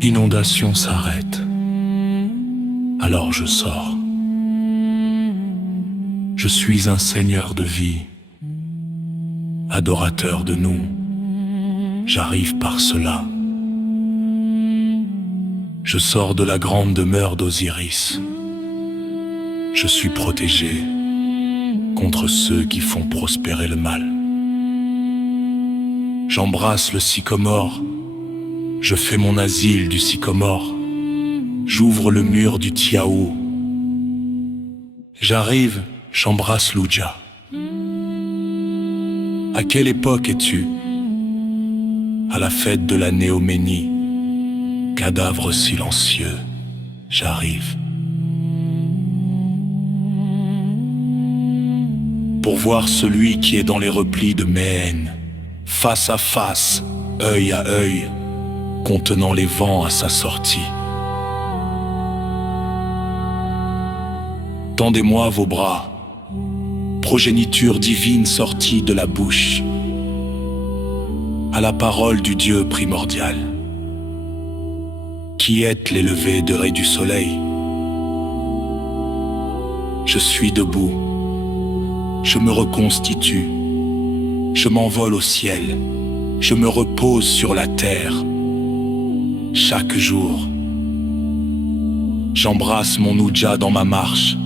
L'inondation s'arrête. Alors je sors. Je suis un seigneur de vie, adorateur de nous. J'arrive par cela. Je sors de la grande demeure d'Osiris. Je suis protégé contre ceux qui font prospérer le mal. J'embrasse le sycomore. Je fais mon asile du sycomore. J'ouvre le mur du Tiaou. J'arrive, j'embrasse Luja. À quelle époque es-tu? À la fête de la Néoménie. Cadavre silencieux, j'arrive. Pour voir celui qui est dans les replis de Méhenne, face à face, œil à œil, contenant les vents à sa sortie. Tendez-moi vos bras, progéniture divine sortie de la bouche, à la parole du Dieu primordial. Qui êtes les levées de rais du soleil? Je suis debout, je me reconstitue, je m'envole au ciel, je me repose sur la terre. Chaque jour, j'embrasse mon Nuja dans ma marche.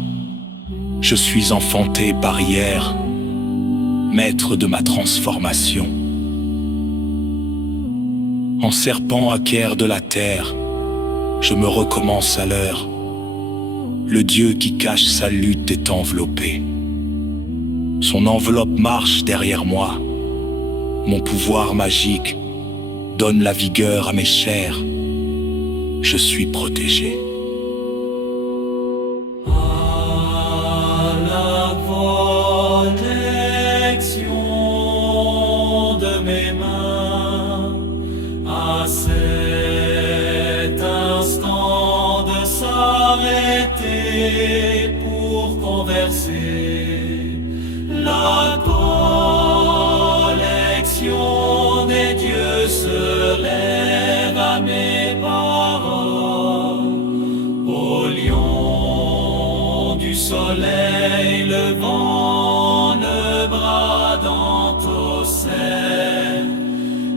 Je suis enfanté par hier, maître de ma transformation. En serpent acquère de la terre, je me recommence à l'heure. Le Dieu qui cache sa lutte est enveloppé. Son enveloppe marche derrière moi. Mon pouvoir magique donne la vigueur à mes chairs. Je suis protégé. À la protection de mes mains, à cet instant de s'arrêter pour converser, la collection des dieux se lève à mes paroles. Au lion du soleil levant le bras dans ton sein,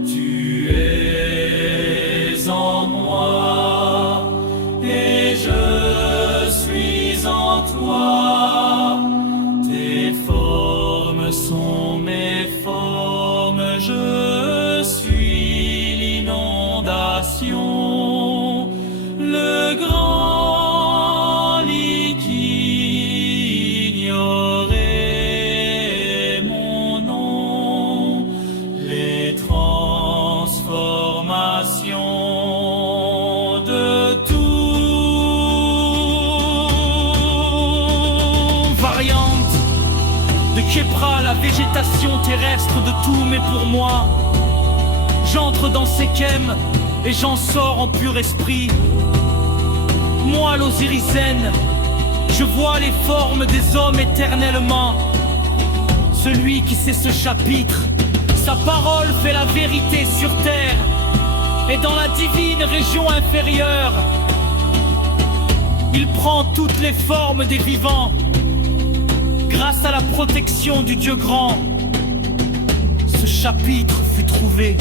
tu es en moi et je suis en toi. Tes formes sont mes formes, je suis l'inondation, le grand lit qui ignorait mon nom, les transformations de tout. Variante de Khépra, la végétation terrestre de tout, mais pour moi, j'entre dans Sekhem et j'en sors en pur esprit. Moi, l'osirisienne, je vois les formes des hommes éternellement. Celui qui sait ce chapitre, sa parole fait la vérité sur terre et dans la divine région inférieure. Il prend toutes les formes des vivants grâce à la protection du Dieu grand. Ce chapitre fut trouvé.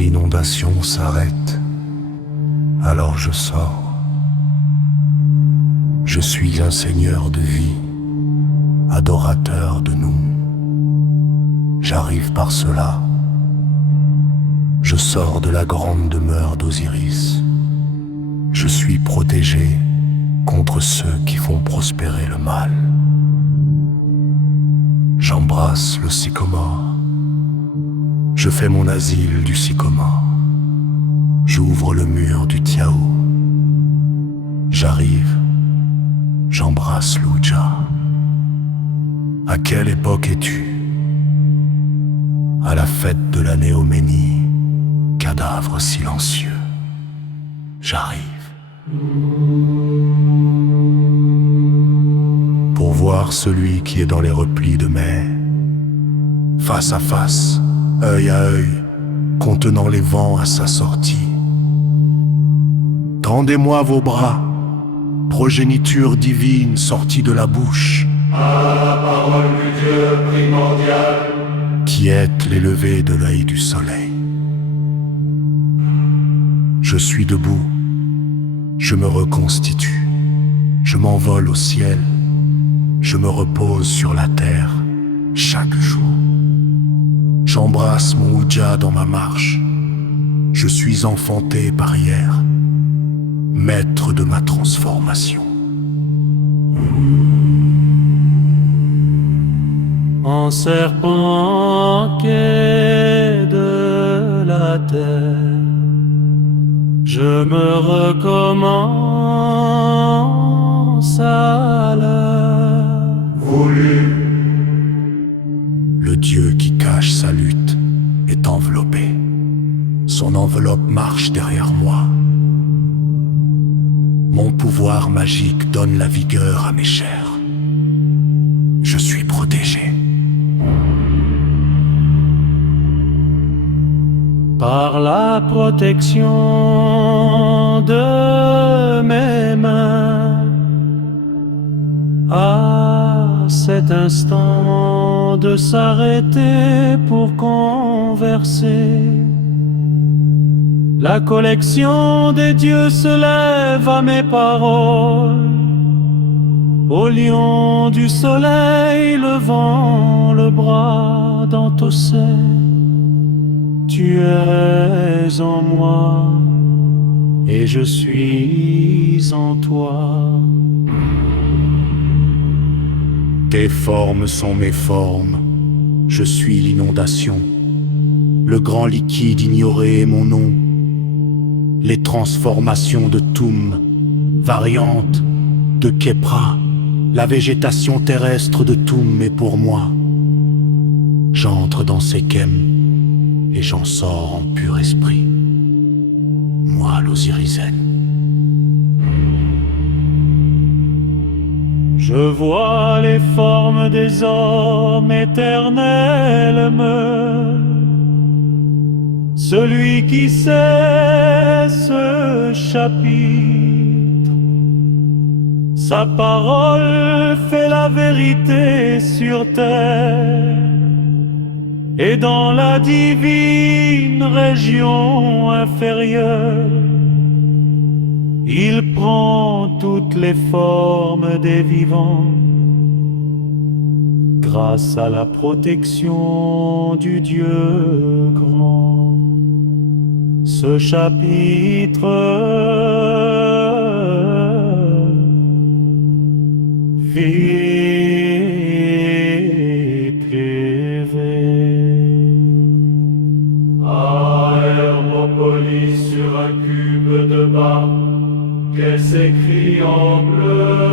L'inondation s'arrête, alors je sors. Je suis un seigneur de vie, adorateur de nous. J'arrive par cela. Je sors de la grande demeure d'Osiris. Je suis protégé contre ceux qui font prospérer le mal. J'embrasse le sycomore. Je fais mon asile du sycomore. J'ouvre le mur du Tiao. J'arrive, j'embrasse l'Ouja. À quelle époque es-tu? À la fête de la Néoménie, cadavre silencieux. J'arrive. Pour voir celui qui est dans les replis de mai, face à face, œil à œil, contenant les vents à sa sortie. Tendez-moi vos bras, progéniture divine sortie de la bouche. À la parole du Dieu primordial, qui êtes les levées de l'œil du soleil. Je suis debout, je me reconstitue, je m'envole au ciel, je me repose sur la terre chaque jour. J'embrasse mon Ouja dans ma marche, je suis enfanté par hier, maître de ma transformation. En serpent quai de la terre, je me recommence à l'heure voulu. Le Dieu qui cache sa lutte est enveloppé. Son enveloppe marche derrière moi. Mon pouvoir magique donne la vigueur à mes chairs. Je suis protégé. par la protection de mes mains. À cet instant de s'arrêter pour converser, la collection des dieux se lève à mes paroles. Au lion du soleil levant le bras d'Antossé, tu es en moi et je suis en toi. Tes formes sont mes formes, je suis l'inondation. Le grand liquide ignoré est mon nom. Les transformations de Toum, variantes de Kepra, la végétation terrestre de Toum est pour moi. J'entre dans Sekem et j'en sors en pur esprit. Moi, l'Osirisen. Je vois les formes des hommes éternels meurent. Celui qui sait ce chapitre, sa parole fait la vérité sur terre. Et dans la divine région inférieure, il prend toutes les formes des vivants, grâce à la protection du Dieu grand. Ce chapitre vie privée. À Hermopolis sur un cube de bas, qu'elle s'écrit en bleu.